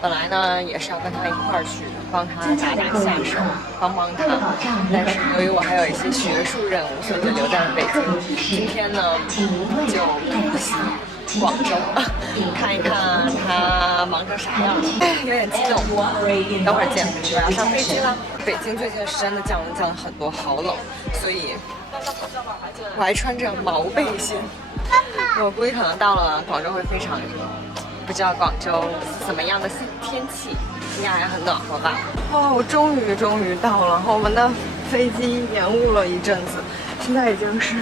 本来呢也是要跟他一块儿去的，帮他打打下手，帮帮他。但是由于我还有一些学术任务，所以就留在了北京。今天呢就突袭广州，看一看他忙成啥样，有点激动。等会儿见，我要上飞机了。北京最近是真的降了很多，好冷，所以我还穿着毛背心。我估计可能到了广州会非常热，不知道广州怎么样的天气，应该还很暖和吧。哦，我终于到了，我们的飞机延误了一阵子，现在已经是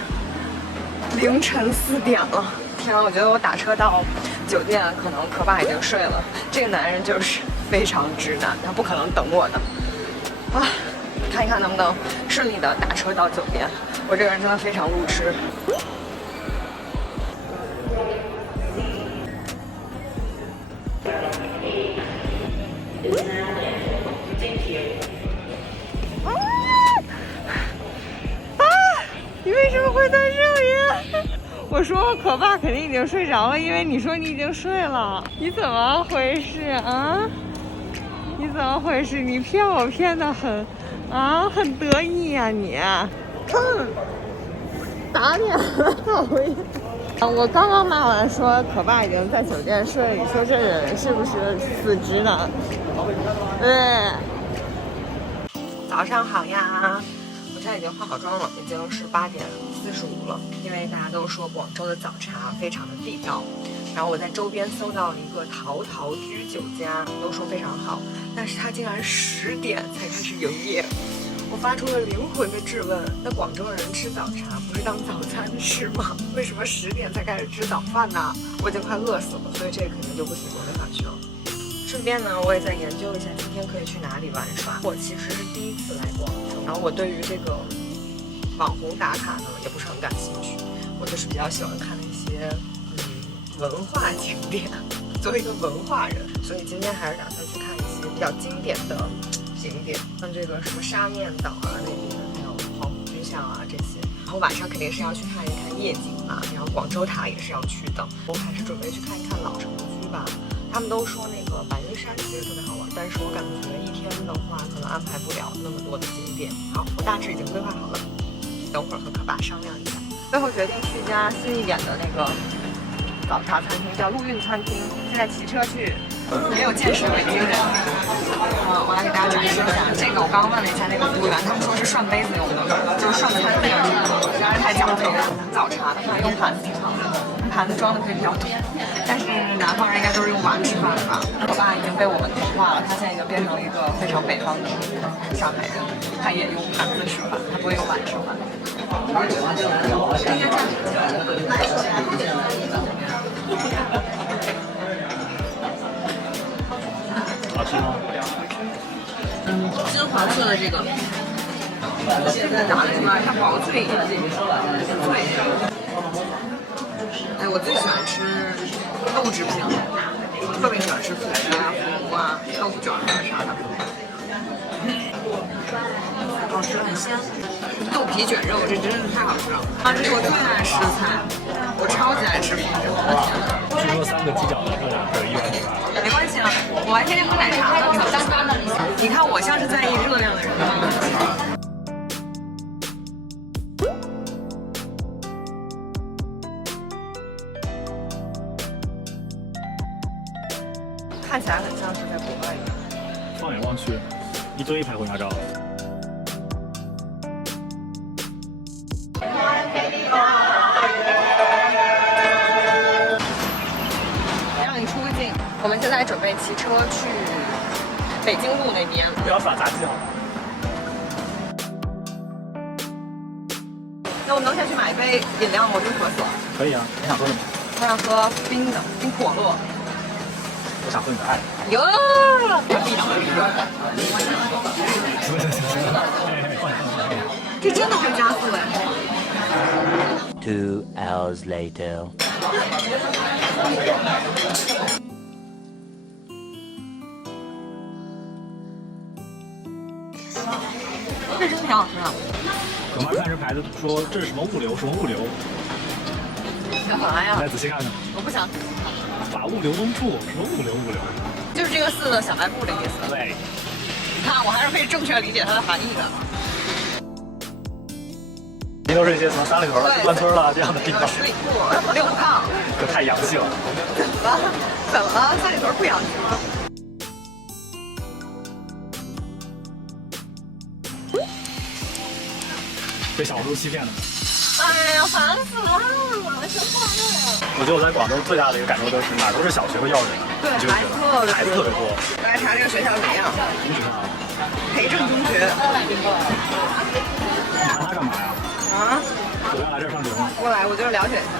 凌晨4点了。天啊，我觉得我打车到酒店，可能可爸已经睡了。这个男人就是非常直男，他不可能等我的。啊，看一看能不能顺利的打车到酒店。我这个人真的非常路痴。你为什么会在这里？我说可爸肯定已经睡着了，因为你说你已经睡了。你怎么回事啊？你怎么回事？你骗我骗得很啊，很得意呀你。打脸了，讨厌。我刚刚骂完说可爸已经在酒店睡了，你说这人是不是死直男？对。早上好呀，我现在已经化好妆了，已经是8点45了。因为大家都说广州的早茶非常的地道，然后我在周边搜到了一个陶居酒家，都说非常好，但是它竟然10点才开始营业。我发出了灵魂的质问：那广州人吃早茶不是当早餐吃吗？为什么10点才开始吃早饭呢？我已经快饿死了，所以这个肯定就不行，我没法去了。顺便呢，我也在研究一下今天可以去哪里玩耍。我其实是第一次来广州，然后我对于这个网红打卡呢也不是很感兴趣，我就是比较喜欢看一些文化景点。作为一个文化人，所以今天还是打算去看一些比较经典的景点，像这个什么沙面岛啊那边，还有黄埔军校啊这些。然后晚上肯定是要去看一看夜景啊，然后广州塔也是要去的。我还是准备去看一看老城区吧。他们都说那个白云山其实特别好玩，但是我感觉一天的话可能安排不了那么多的景点。好，我大致已经规划好了，等会儿和可爸商量一下。最后决定去一家新一点的那个早茶餐厅，叫陆运餐厅。现在骑车去，没有见识的北京人。我来给大家展示一下，这个我刚刚问了一下那个服务员，他们说是涮杯子用的，就是涮餐那个，实在是太讲究了。早茶的话用盘子挺好的，盘子装的可以比较多，但是南方人应该都是用碗吃饭的吧。我爸已经被我们同化了，他现在已经变成了一个非常北方的上海人，他也用盘子吃饭，他不会用碗吃饭。好吃吗？金黄色的这个打出来它薄脆一点，脆。哎，我最喜欢吃豆制品，特别喜欢吃腐皮啊、腐乳啊、豆腐卷啊啥的。好吃，很鲜。豆皮卷肉，这真是太好吃了啊！这是我最爱吃的菜，我超级爱吃腐皮。我的天哪！据说3个鸡脚的热量可以100多卡。没关系啊，我还天天喝奶茶呢。你看我像是在意热量的人吗？看起来很像是在国外一样。放眼望去，一堆排婚纱照。让你出个镜。我们现在准备骑车去北京路那边。不要耍杂技好吗？那我能先去买一杯饮料吗？我真渴死了。可以啊，你想喝什么？我想喝冰的，冰可乐。我想喝你的爱。哟！这真的会加速哎。2 hours later. 这真挺好吃的。可妈看这牌子说这是什么物流，什么物流？干嘛呀？再仔细看看。我不想。法物流动处，什么物流？就是这个寺的小卖部的意思。对，你看，我还是可以正确理解它的含义的。这都是一些什么三里屯、关村了这样的地方。十里铺、六趟，这太洋气了。怎么了？怎么了？三里屯不洋气吗？被小红书欺骗了。哎呀，烦死了！生化了。我觉得我在广州最大的一个感受就是哪都是小学和幼儿园，对，就觉得孩子特别多。来查这个学校怎么样？培正中学。你查它干嘛呀？啊？我要来这儿上学吗？过来，我就是了解一下。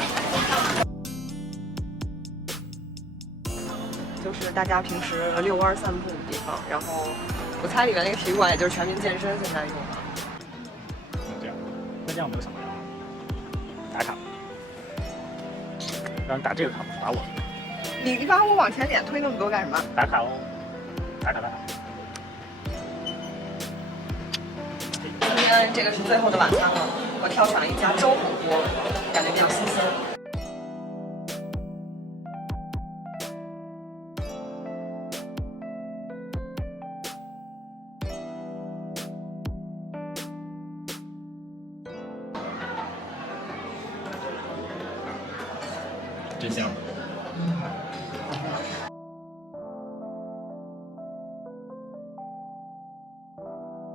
就是大家平时遛弯散步的地方，然后我猜里面那个体育馆也就是全民健身现在用的。这样，那这样我没有想到打卡，让人打这个卡不是打我。你把我往前点推那么多干什么？打卡哦，打卡。今天这个是最后的晚餐了，我挑选了一家粥火锅，感觉比较新鲜。真香。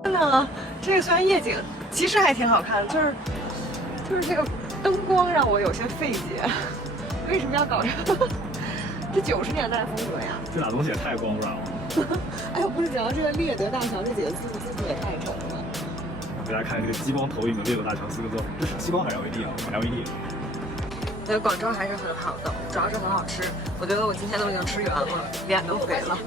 真的，这个虽然夜景其实还挺好看的，就是这个灯光让我有些费解，为什么要搞这个？这90年代风格呀！这俩东西也太光软了。哎呦，不是讲到这个猎德大桥这几个字也太丑了。给大家看这个激光投影的猎德大桥4个字，这是激光还是 LED 啊 ？LED。觉得广州还是很好的，主要是很好吃。我觉得我今天都已经吃圆了，脸都肥了。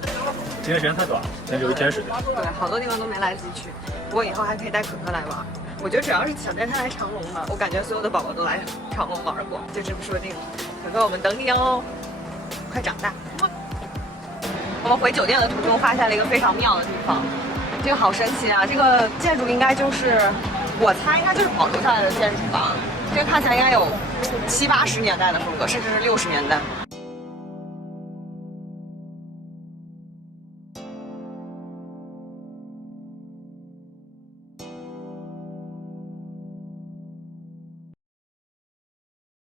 今天时间太短了，今天只有1天时间。对，好多地方都没来得及去。不过以后还可以带可可来玩。我觉得主要是想带他来长隆吧，我感觉所有的宝宝都来长隆玩过，就这么说定了。可可，我们等你哦，快长大。我们回酒店的途中发现了一个非常妙的地方，这个好神奇啊！这个建筑应该就是，我猜应该就是保留下来的建筑吧。这个看起来应该有70、80年代的风格，甚至是60年代。